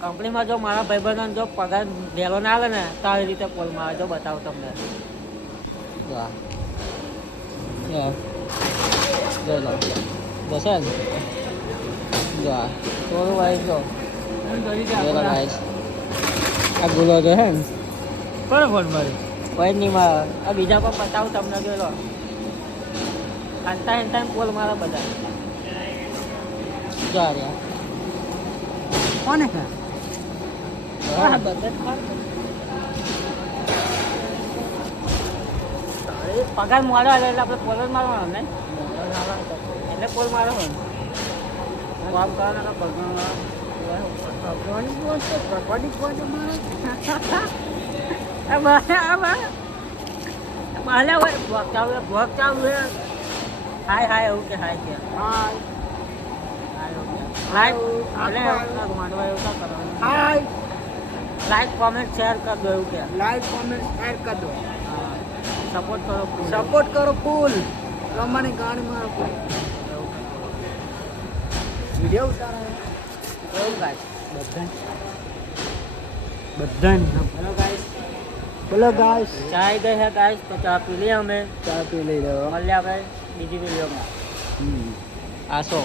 કંપનીમાં જો મારા ભાઈબંધોને જો પગાર વહેલો ના આવે ને તો આવી રીતે પોલમાં આવે જો બતાવું તમને વાહ જો લો જશે ને જો થોડું વાઈસ જો ગાઈસ આ ગુલો જો હે ને કોણ ફોન મારે કોઈ નહીં મારે આ બીજા પણ બતાવું તમને જો લો હંતા પોલ મારા બધા જો આ રહ્યા કોને પગાર મોડો આવે એટલે આપણે પોલ જ મારવાનો ને એટલે પોલ મારો હોય કામ કરવાના પગાર હાય હાય એવું કે હાય કે લાઈક કોમેન્ટ શેર કર દો એવું કે લાઈક કોમેન્ટ શેર કર દો સપોર્ટ કરો ફૂલ રમવાની ગાડીમાં વિડીયો ઉતારો એવું ગાઈસ બધા બોલો ગાઈસ ચાય દે હે ગાઈસ તો ચા પી લઈએ અમે ચા પી લઈ લો મળીએ આપણે બીજી વિડીયોમાં આસો